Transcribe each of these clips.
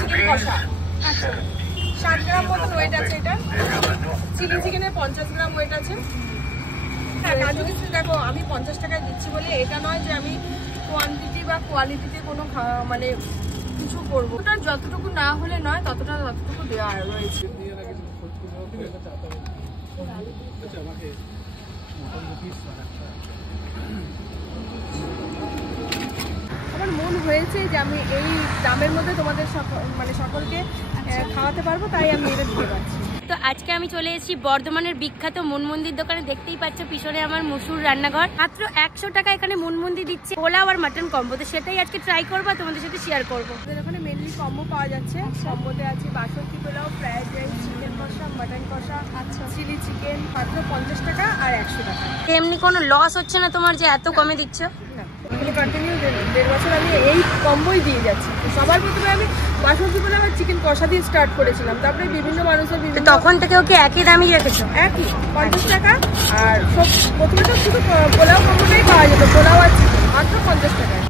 Chicken কষা 60 গ্রাম মতন wait আছে। এটা চিলি চিকেনের 50 গ্রাম ওয়েট আছে। হ্যাঁ, কাজু কিশমিশ দেখো আমি 50 টাকায় দিচ্ছি বলে এটা নয় যে আমি কোয়ান্টিটি বা কোয়ালিটিতে কোনো মানে কিছু করবো। ওটা যতটুকু না হলে নয় ততটুকু দেওয়া রয়েছে। আমার মন হয়েছে যে আমি এই দামের মধ্যে তোমাদের সকলকে খাওয়াতে পারবো, তাই আমি এটা দিতে পারছি। তো আজকে আমি চলে এসেছি বর্ধমানের বিখ্যাত মনমন্দির দোকানে। দেখতেই পাচ্ছ পিছনে আমার মসুর রান্নাঘর। মাত্র 100 টাকা এখানে মনমন্দির দিচ্ছে পোলাও আর মাটন কম্বো। তো সেটাই আজকে ট্রাই করবো, তোমাদের সাথে শেয়ার করবো। ওখানে মেনলি কম্বো পাওয়া যাচ্ছে। কম্বোতে আছে বাসন্তী পোলাও, ফ্রাইড রাইস, চিকেন কষা, মাটন কষা, চিলি চিকেন, মাত্র 50 টাকা আর 100 টাকা। এমনি কোনো লস হচ্ছে না তোমার যে এত কমে দিচ্ছ? কন্টিনিউ 1.5 বছর আমি এই কম্বোই দিয়ে যাচ্ছি। সবার প্রথমে আমি বাসন্তী পোলাও আর চিকেন কষা দিয়ে স্টার্ট করেছিলাম, তারপরে বিভিন্ন মানুষের তখন থেকে ওকে একই দামই রেখেছো? একই 50 টাকা। আর প্রথমে তো শুধু পোলাও কম্বোটাই পাওয়া যেত, পোলাও আর চিকেন মাত্র 50 টাকায়।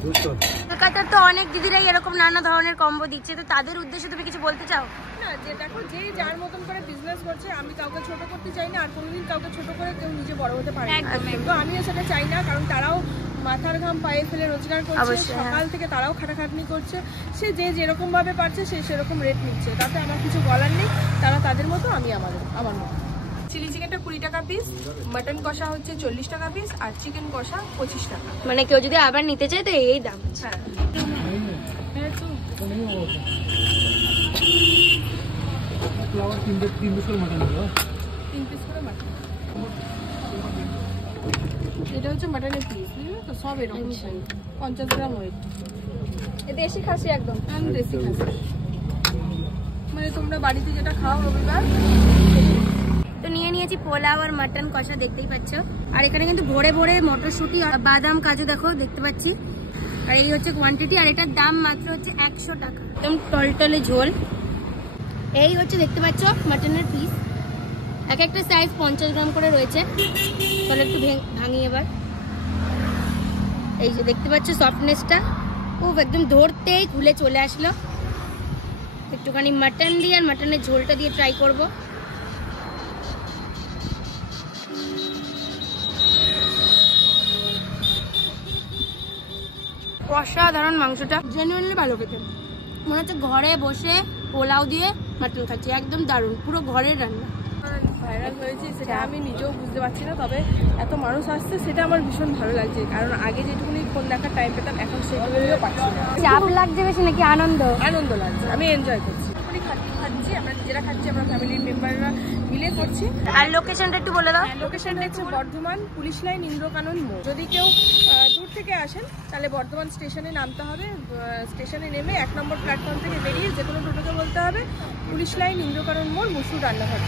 কলকাতার তো অনেক দিদিরাই এরকম নানা ধরনের কম্বো দিচ্ছে, তো তাদের উদ্দেশ্যে তুমি কিছু বলতে চাও? না, যে দেখো যে যার মতন করে বিজনেস করছে, আমি কাউকে ছোট করতে চাই না, আর কোনোদিন কাউকে ছোট করে কেউ নিজে বড় হতে পারে না। তো আমিও সেটা চাই না, কারণ তারাও মাথার ঘাম পায়ে ফেলে রোজগার করছে, সকাল থেকে তারাও খাটাখাটনি করছে। সে যে যেরকম ভাবে পারছে সে সেরকম রেট নিচ্ছে, তাতে আমার কিছু বলার নেই। তারা তাদের মতো, আমি আমার মতো। চিলি চিকেনটা 20 টাকা পিস, মাটন কষা হচ্ছে 40 টাকা পিস, আর চিকেন কষা 25 টাকা। মানে কেউ যদি আবার নিতে চায় তো এই দাম? হ্যাঁ, এটা হচ্ছে মাটনের পিস, তো সব এরকম 50 গ্রাম ওয়েট। দেশি খাসি, একদম দেশি খাসি, মানে তোমরা বাড়িতে যেটা খাও রবিবার। তো নিয়ে নিয়েছি পোলাও আর মাটন কষা, দেখতেই পাচ্ছ। আর এখানে কিন্তু ভরে ভরে মটরশুঁটি আর বাদাম কাজু দেখো দেখতে পাচ্ছি। আর এই হচ্ছে কোয়ান্টিটি, আর এটার দাম মাত্র হচ্ছে 100 টাকা। একদম টলটলে ঝোল। এই হচ্ছে দেখতে পাচ্ছ মাটনের পিস, এক একটা সাইজ 50 গ্রাম করে রয়েছে। তাহলে একটু ভাঙি এবার। এই যে দেখতে পাচ্ছ সফটনেসটা, ও একদম ধরতেই খুলে চলে আসলো। একটুখানি মাটন দিয়ে আর মাটনের ঝোলটা দিয়ে ট্রাই করব। অসাধারণ মাংসটা, জেনুইনলি ভালো খেতে মনে হচ্ছে ঘরে বসে পোলাও দিয়ে মাটন খাচ্ছি, একদম দারুণ, পুরো ঘরের রান্না। ভাইরাল হয়েছে সেটা আমি নিজেও বুঝতে পারছি না, তবে এত মানুষ আসছে সেটা আমার ভীষণ ভালো লাগছে। কারণ আগে যেটুকুনি ফোন দেখার টাইম পেতাম, এখন সেগুলোও পাচ্ছি না। চাপ লাগছে বেশি নাকি আনন্দ? আনন্দ লাগছে, আমি এনজয় করছি। খাচ্ছি, আমরা নিজেরা খাচ্ছি, আমরা ফ্যামিলির মেম্বাররা মিলে করছি। আর লোকেশনটা একটু বলে দাও। লোকেশনটা হচ্ছে বর্ধমান পুলিশ লাইন, ইন্দ্রকানন মোড়। যদি কেউ দূর থেকে আসেন তাহলে বর্ধমান স্টেশনে নামতে হবে। স্টেশনে নেমে 1 নম্বর প্ল্যাটফর্ম থেকে বেরিয়ে যে কোনো টোটোকে বলতে হবে পুলিশ লাইন, ইন্দ্রকানন মোড়, মসুর রান্নাঘর।